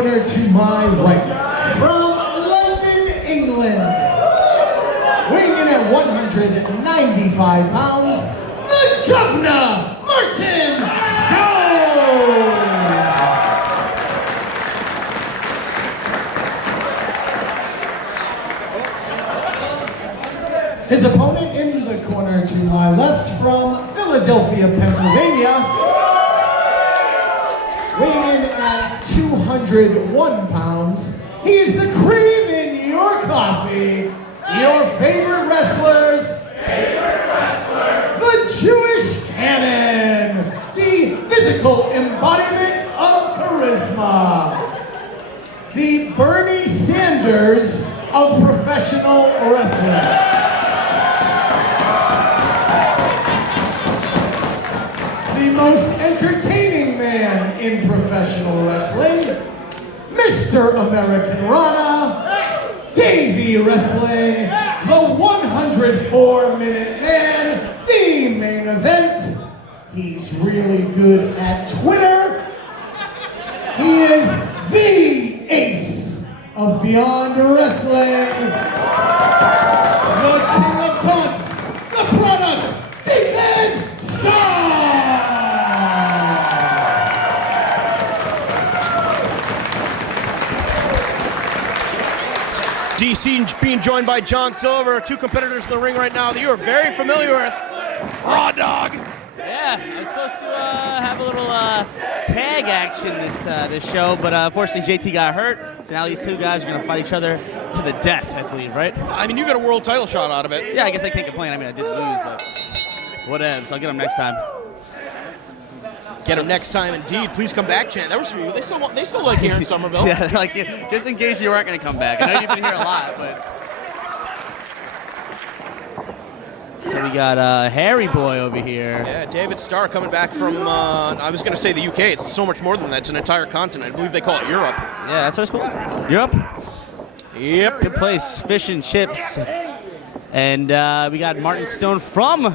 corner to my right, from London, England, weighing in at 195 pounds, the Governor, Martin Stone! His opponent in the corner to my left, from Philadelphia, Pennsylvania, weighing in at 201 pounds, he is the cream in your coffee, your favorite wrestlers, the Jewish Cannon, the physical embodiment of charisma, the Bernie Sanders of professional wrestling. The most entertaining man in professional wrestling, Mr. American Rana, Davey Wrestling, the 104-minute man, the main event. He's really good at Twitter. He is the ace of Beyond Wrestling, the king of cuts, the product, David Starr! DC being joined by John Silver, two competitors in the ring right now that you are very familiar with. Raw Dog. Yeah, I was supposed to have a little tag action this show, but unfortunately JT got hurt, so now these two guys are going to fight each other to the death, I believe, right? I mean, you got a world title shot out of it. Yeah, I guess I can't complain. I mean, I did lose, but whatever, so I'll get them next time. Get him next time, indeed. Please come back, Chan. That was for you. They still like here in Somerville. Yeah, like just in case you weren't going to come back. I know you've been here a lot, but. So we got Harry Boy over here. Yeah, David Starr coming back from, I was going to say the UK. It's so much more than that. It's an entire continent. I believe they call it Europe. Yeah, that's what it's called. Europe? Yep. Good place. Fish and chips. And we got Martin Stone from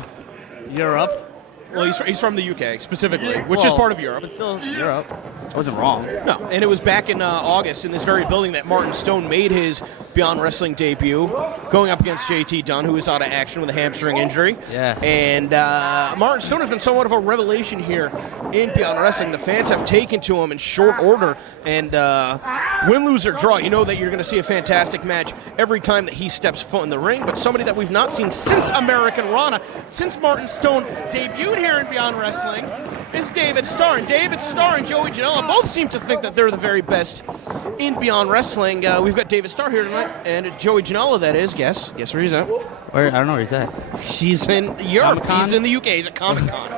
Europe. Well, he's from the UK specifically, which is part of Europe. But still Europe. I wasn't wrong. No, and it was back in August in this very building that Martin Stone made his Beyond Wrestling debut, going up against JT Dunn, who was out of action with a hamstring injury. Yeah. And Martin Stone has been somewhat of a revelation here in Beyond Wrestling. The fans have taken to him in short order, and win, lose, or draw, you know that you're going to see a fantastic match every time that he steps foot in the ring. But somebody that we've not seen since American Rana, since Martin Stone debuted here in Beyond Wrestling, is David Starr. And David Starr and Joey Janela both seem to think that they're the very best in Beyond Wrestling. We've got David Starr here tonight, and Joey Janela, that is. Guess where he's at? Where? I don't know where he's at. He's in Europe. Comic-Con? He's in the UK. He's at Comic-Con.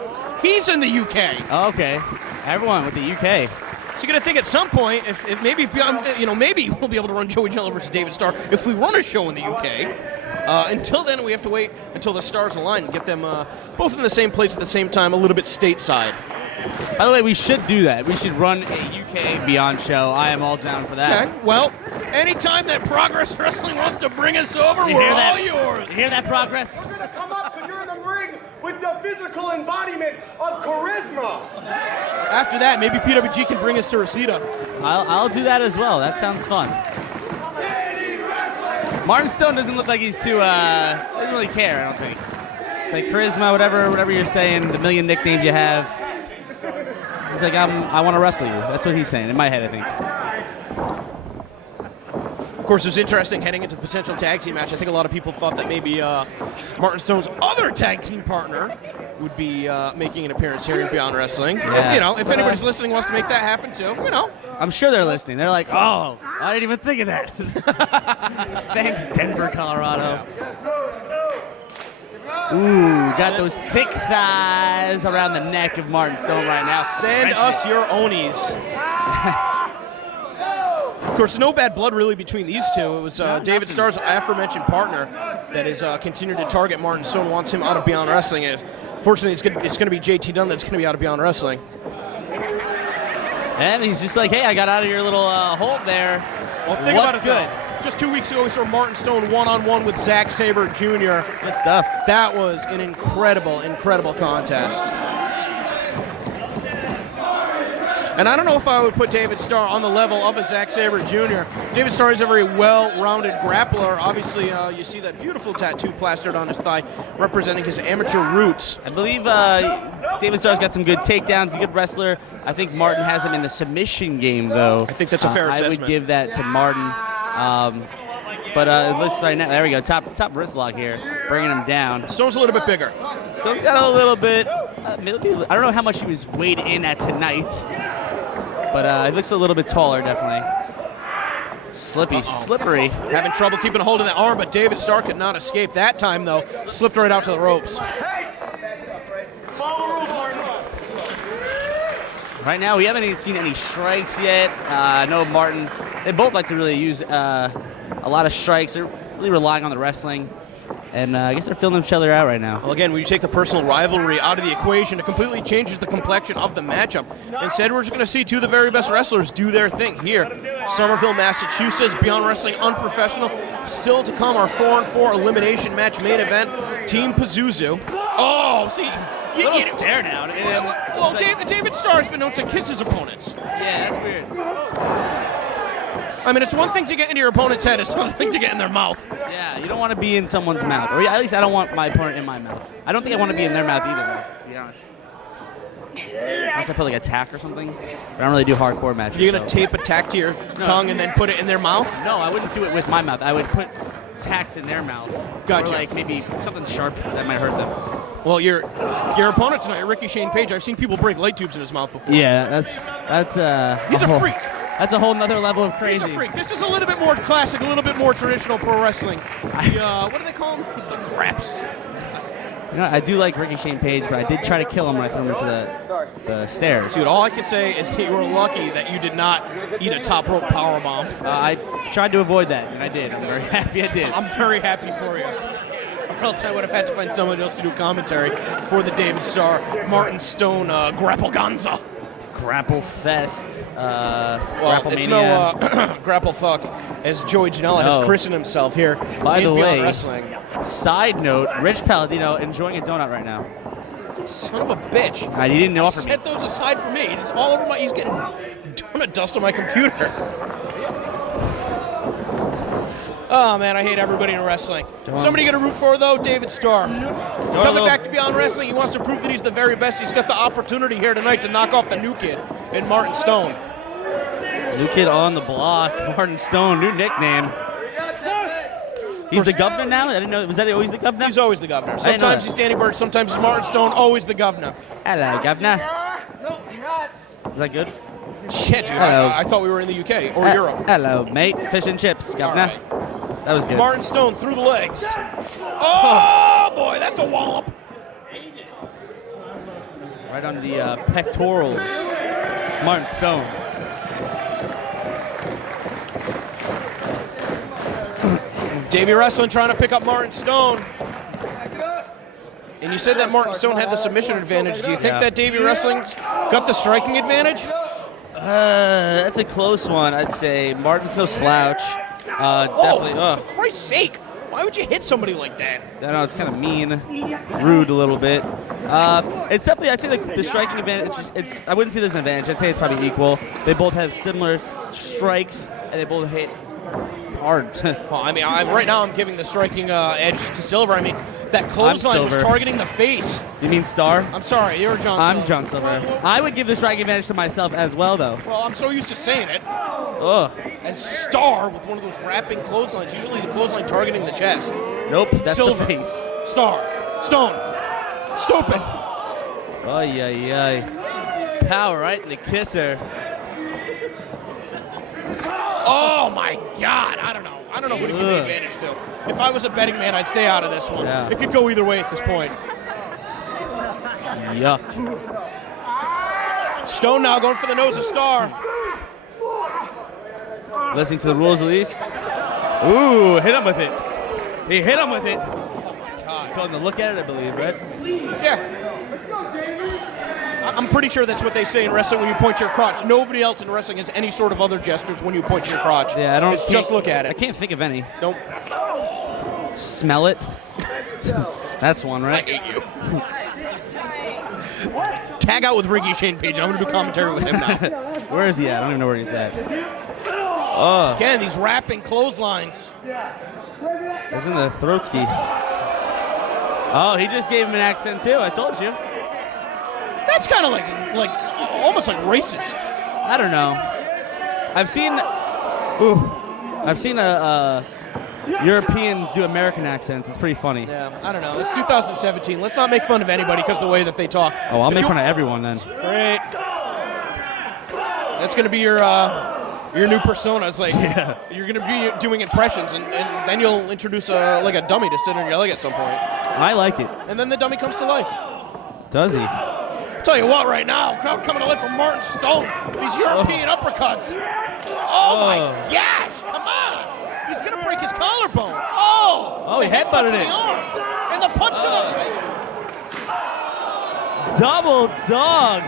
He's in the UK. Oh, okay. Everyone with the UK. So you're gonna think at some point, if maybe Beyond, maybe we'll be able to run Joey Janela versus David Starr if we run a show in the UK. Until then, we have to wait until the stars align and get them both in the same place at the same time, a little bit stateside. By the way, we should do that. We should run a UK Beyond show. I am all down for that. Okay. Well, anytime that Progress Wrestling wants to bring us over, we're all yours. You hear that, Progress? You're gonna come up because you're in the ring with the physical embodiment of charisma. After that, maybe PWG can bring us to Reseda. I'll do that as well. That sounds fun. Martin Stone doesn't look like he's too, doesn't really care, I don't think. It's like charisma, whatever you're saying, the million nicknames you have. He's like, I want to wrestle you. That's what he's saying, in my head, I think. Of course, it was interesting heading into the potential tag team match. I think a lot of people thought that maybe Martin Stone's other tag team partner would be making an appearance here in Beyond Wrestling. Yeah. If anybody's listening wants to make that happen too, I'm sure they're listening. They're like, oh, I didn't even think of that. Thanks, Denver, Colorado. Ooh, got those thick thighs around the neck of Martin Stone right now. Send us your Onis. Of course, no bad blood really between these two. It was David Starr's aforementioned partner that is continuing to target Martin Stone, wants him out of Beyond Wrestling. And fortunately, it's going to be JT Dunn that's going to be out of Beyond Wrestling. And he's just like, hey, I got out of your little hold there. Well, think about it, good. Just 2 weeks ago, we saw Martin Stone one-on-one with Zack Sabre Jr. Good stuff. That was an incredible, incredible contest. And I don't know if I would put David Starr on the level of a Zack Sabre Jr. David Starr is a very well-rounded grappler. Obviously, you see that beautiful tattoo plastered on his thigh representing his amateur roots. I believe David Starr's got some good takedowns, a good wrestler. I think Martin has him in the submission game, though. I think that's a fair assessment. I would give that to Martin. But it looks right now, there we go, top wrist lock here, bringing him down. Stone's a little bit bigger. Stone's got a little bit, maybe, I don't know how much he was weighed in at tonight, but it looks a little bit taller, definitely. Slippery. Having trouble keeping a hold of that arm, but David Starr could not escape. That time, though, slipped right out to the ropes. Right now, we haven't even seen any strikes yet. I know Martin, they both like to really use a lot of strikes. They're really relying on the wrestling. And I guess they're filling each other out right now. Well, again, when you take the personal rivalry out of the equation, it completely changes the complexion of the matchup. Instead, we're just going to see two of the very best wrestlers do their thing here. Somerville, Massachusetts, Beyond Wrestling Unprofessional. Still to come, our 4-on-4 elimination match main event, Team Pazuzu. Oh, see, little stare down. Well, David Starr's been known to kiss his opponents. Yeah, that's weird. I mean, it's one thing to get into your opponent's head, it's another thing to get in their mouth. Yeah, you don't want to be in someone's mouth. Or at least I don't want my opponent in my mouth. I don't think I want to be in their mouth either, though, to be honest. Unless I put like a tack or something. I don't really do hardcore matches. You're going to tape a tack to your tongue and then put it in their mouth? No, I wouldn't do it with my mouth. I would put tacks in their mouth. Gotcha. Or like maybe something sharp that might hurt them. Well, your opponent tonight, Ricky Shane Page, I've seen people break light tubes in his mouth before. Yeah, that's He's a freak. That's a whole nother level of crazy. He's a freak. This is a little bit more classic, a little bit more traditional pro wrestling. What do they call them? The Graps. You know, I do like Ricky Shane Page, but I did try to kill him when I threw him into the stairs. Dude, all I can say is that you were lucky that you did not eat a top rope powerbomb. I tried to avoid that, and I did. I'm very happy I did. I'm very happy for you. Or else I would have had to find someone else to do commentary for the David Starr, Martin Stone, Grapple Gonza. Grapple Fest. Well, it's no grapple fuck, as Joey Janela has christened himself here By in the Beyond way, Wrestling. Side note, Rich Palladino enjoying a donut right now. Son of a bitch. He didn't offer me. Set those aside for me. It's all over my. He's getting donut dust on my computer. Oh, man, I hate everybody in wrestling. Somebody going to root for, though? David Starr. Coming back to Beyond Wrestling, he wants to prove that he's the very best. He's got the opportunity here tonight to knock off the new kid in Martin Stone. New kid on the block, Martin Stone, new nickname. He's the governor now? I didn't know. Was that always the governor? He's always the governor. Sometimes he's Danny Burch, sometimes he's Martin Stone, always the governor. Hello, governor. Is that good? Shit, dude. I thought we were in the UK or Europe. Hello, mate. Fish and chips, governor. Right. That was good. Martin Stone through the legs. Oh, boy, that's a wallop. Right on the pectorals. Martin Stone. Davey Wrestling trying to pick up Martin Stone. And you said that Martin Stone had the submission advantage. Do you think that Davey Wrestling got the striking advantage? That's a close one, I'd say. Martin's no slouch. Definitely. For Christ's sake. Why would you hit somebody like that? I know, it's kind of mean, rude a little bit. It's definitely, I'd say the striking advantage, I wouldn't say there's an advantage. I'd say it's probably equal. They both have similar strikes, and they both hit hard. Well, I mean, right now I'm giving the striking edge to Silver. I mean, that clothesline was targeting the face. You mean Star? I'm sorry, you're John Silver. I'm John Silver. I would give the striking advantage to myself as well, though. Well, I'm so used to saying it. Ugh. As Star with one of those wrapping clotheslines, usually the clothesline targeting the chest. Nope, that's Silver. the face. Star. Stone. Stupid. Ay, ay, ay. Power right in the kisser. Oh, my God. I don't know. I don't know who to give the advantage to. If I was a betting man, I'd stay out of this one. Yeah. It could go either way at this point. Yuck. Stone now going for the nose of Star. Listening to the rules at least. Ooh, hit him with it. He hit him with it. Told him to look at it, I believe, right? Yeah. I'm pretty sure that's what they say in wrestling when you point to your crotch. Nobody else in wrestling has any sort of other gestures when you point to your crotch. Yeah, I don't. It's just look at it. I can't think of any. Nope. Smell it. That's one, right? I hate you. tag out with Ricky Shane Page. I'm going to do commentary with him now. Where is he at? I don't even know where he's at. Again, these wrapping clotheslines. He's in the throat ski. Oh, he just gave him an accent too. I told you. That's kind of like almost like racist. I don't know. I've seen Europeans do American accents. It's pretty funny. Yeah, I don't know. It's 2017. Let's not make fun of anybody because of the way that they talk. Oh, I'll make fun of everyone then. Great. That's going to be your new persona. It's like you're going to be doing impressions, and then you'll introduce like a dummy to sit on your leg at some point. I like it. And then the dummy comes to life. Does he? Tell you what, right now, crowd coming to life from Martin Stone. These European uppercuts. Oh my gosh! Come on! He's gonna break his collarbone. Oh! He headbutted it. And the punch to the Double dog.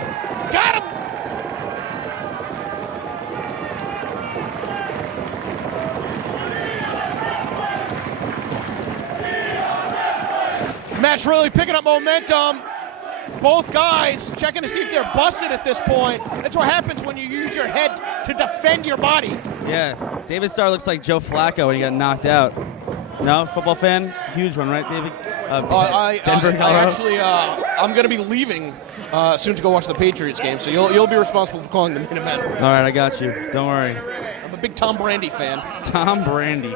got him. Match really picking up momentum. Both guys checking to see if they're busted at this point. That's what happens when you use your head to defend your body. Yeah, David Starr looks like Joe Flacco when he got knocked out. No, football fan? Huge one, right, David? Denver, Colorado. I'm going to be leaving soon to go watch the Patriots game, so you'll be responsible for calling the main event. All right, I got you. Don't worry. I'm a big Tom Brady fan. Tom Brady.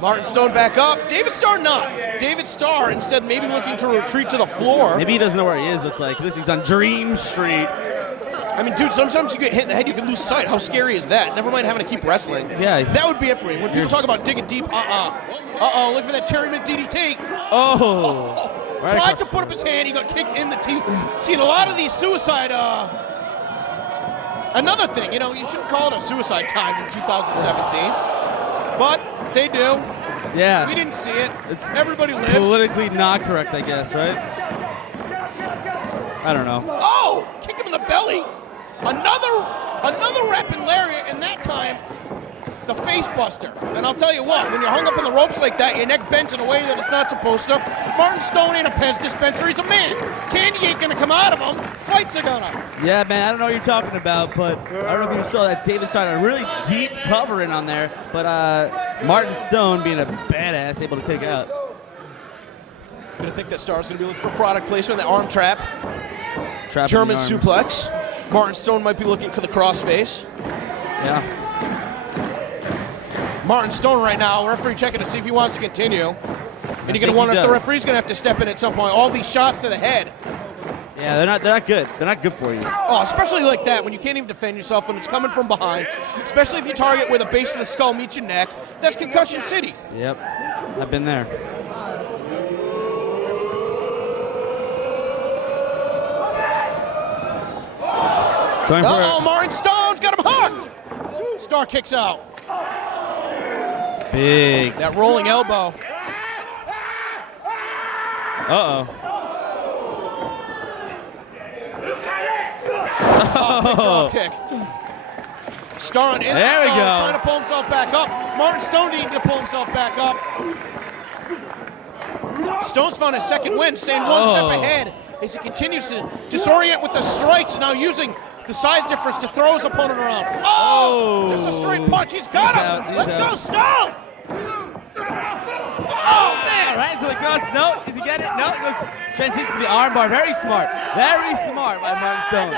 Martin Stone back up. David Starr not. David Starr instead maybe looking to retreat to the floor. Maybe he doesn't know where he is, looks like. This he's on Dream Street. I mean, dude, sometimes you get hit in the head, you can lose sight. How scary is that? Never mind having to keep wrestling. Yeah. That would be it for me. When people talk about digging deep, look for that Cherryman DDT. Oh. Right Tried to put up his hand, he got kicked in the teeth. Seen a lot of these suicide, another thing, you shouldn't call it a suicide dive in 2017. But they do. Yeah. We didn't see it. It's Everybody lives. politically not correct, I guess, right? I don't know. Oh! Kicked him in the belly. Another rapping lariat, and that time, the face buster. And I'll tell you what, when you're hung up in the ropes like that, your neck bends in a way that it's not supposed to. Martin Stone ain't a Pez dispenser, he's a man. Candy ain't gonna come out of him. Fights are gonna. Yeah, man, I don't know what you're talking about, but I don't know if you saw that David started a really deep covering on there, but Martin Stone being a badass, able to kick out. I'm gonna think that Starr's gonna be looking for product placement, the arm trap. Trap German suplex. Martin Stone might be looking for the crossface. Yeah. Martin Stone right now, referee checking to see if he wants to continue. And you're going to wonder if the referee's going to have to step in at some point. All these shots to the head. Yeah, they're not good. They're not good for you. Oh, especially like that when you can't even defend yourself when it's coming from behind. Especially if you target where the base of the skull meets your neck. That's concussion city. Yep. I've been there. Going for it. Martin Stone's got him hooked. Starr kicks out. Big. That rolling elbow. Uh-oh. Oh, kick. Starr on instant. There we go. Trying to pull himself back up. Martin Stone needing to pull himself back up. Stone's found his second win, staying one step ahead as he continues to disorient with the strikes, now using the size difference to throw his opponent around. Oh! Just a straight punch. He's got him. Let's go, Stone! Oh, man! Right into the cross. No, does he get it? No, it goes transition to the armbar. Very smart. Very smart by Martin Stone.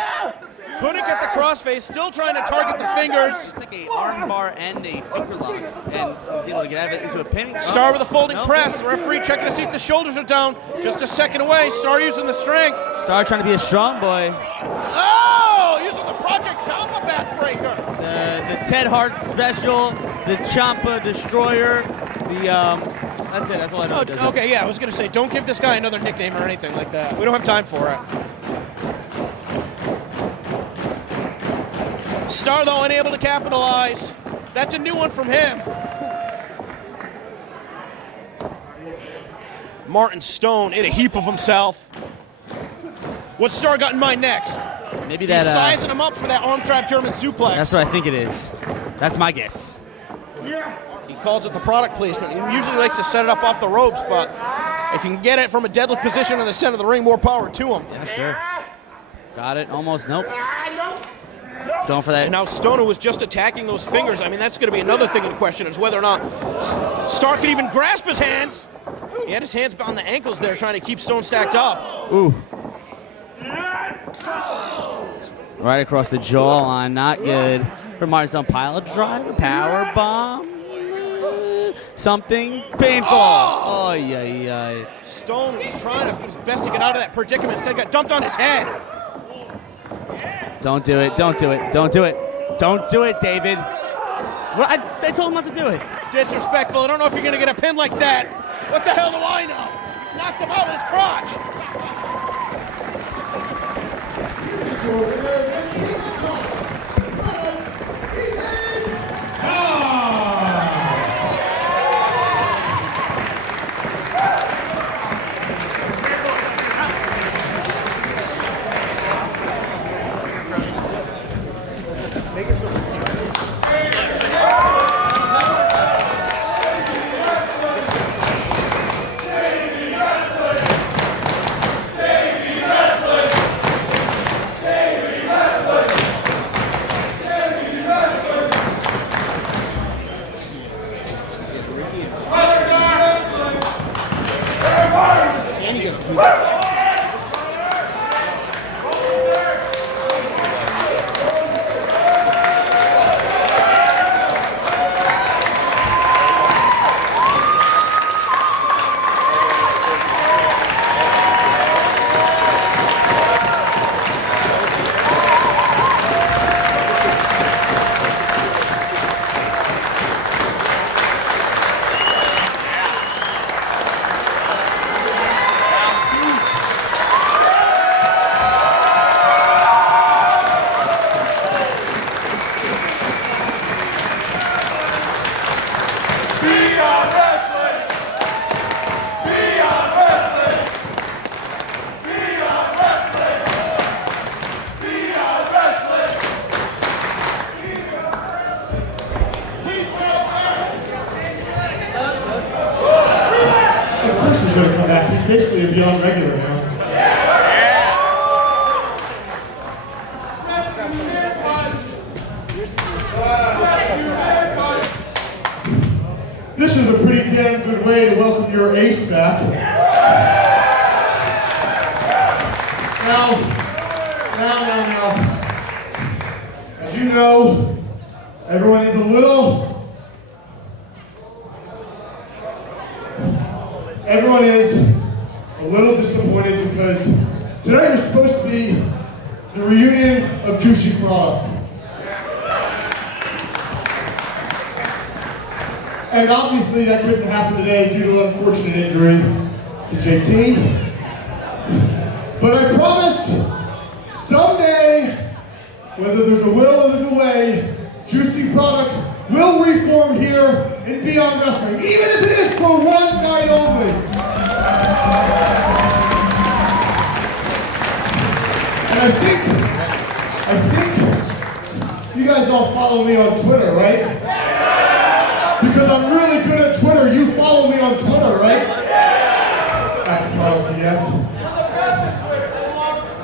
Couldn't get the crossface. Still trying to target the fingers. It's like a armbar and a finger lock. And he's able to get it into a pin. Starr with a folding press. Referee checking to see if the shoulders are down. Just a second away. Starr using the strength. Starr trying to be a strong boy. Oh! Using the Project Ciampa backbreaker. The Ted Hart special. The Ciampa Destroyer. That's it. That's all I know. Okay, yeah, I was going to say, don't give this guy another nickname or anything like that. We don't have time for it. Starr, though, unable to capitalize. That's a new one from him. Martin Stone in a heap of himself. What's Starr got in mind next? Maybe that. He's sizing him up for that arm trap German suplex. That's what I think it is. That's my guess. He calls it the product placement. He usually likes to set it up off the ropes, but If you can get it from a deadlift position in the center of the ring, more power to him. Yeah, sure. Got it. Almost. Nope. Going for that. And now Stoner was just attacking those fingers. I mean, that's going to be another thing in question, is whether or not Starr can even grasp his hands. He had his hands on the ankles there trying to keep Stone stacked up. Ooh. Right across the jawline. Not good. For Martin Pilot driver. Power bomb. Something painful. Oh, yeah. Stone was trying his best to get out of that predicament. Instead, got dumped on his head. Don't do it. Don't do it. Don't do it. Don't do it, David. What? I told him not to do it. Disrespectful. I don't know if you're going to get a pin like that. What the hell do I know? Knocked him out with his crotch. Going to come back. He's basically a beyond regular now. This is a pretty damn good way to welcome your ace back. Now. As you know, everyone is a little disappointed because tonight was supposed to be the reunion of Juicy Product. And obviously that couldn't happen today due to an unfortunate injury to JT. But I promised someday, whether there's a will or there's a way, Juicy Product will reform here in Beyond Wrestling, even if it is for one night only. And I think you guys all follow me on Twitter, right? Because I'm really good at Twitter. You follow me on Twitter, right? At Carlton, yes.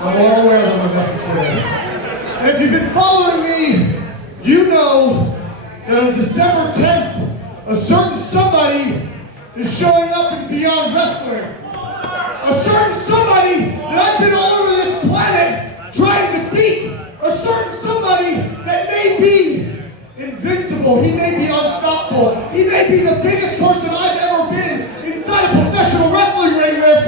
I'm well aware that I'm the best at Twitter. And if you've been following me, you know that on December 10th, a certain somebody is showing up in Beyond Wrestling. A certain somebody that I've been all over this planet trying to beat. A certain somebody that may be invincible. He may be unstoppable. He may be the biggest person I've ever been inside a professional wrestling ring with.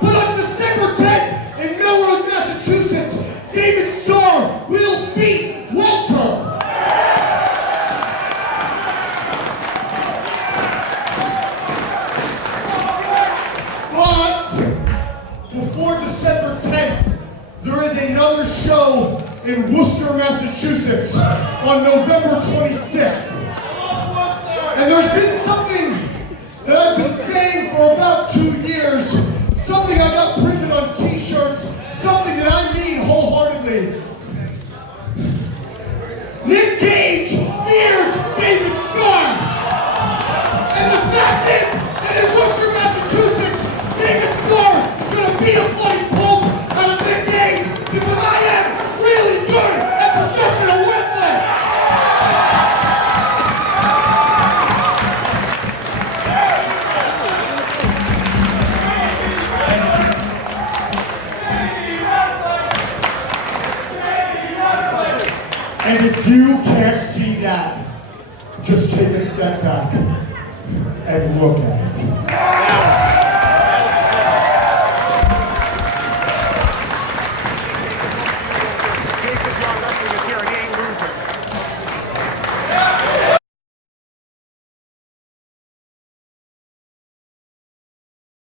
But on December 10th in Melrose, Massachusetts, David Starr will beat Walter. Before December 10th, there is another show in Worcester, Massachusetts on November 26th. And there's been something that I've been saying for about 2 years, something I got printed on t-shirts, something that I mean wholeheartedly. Nick Cage fears David Starr. And the fact is that in Worcester, Massachusetts, and look at it.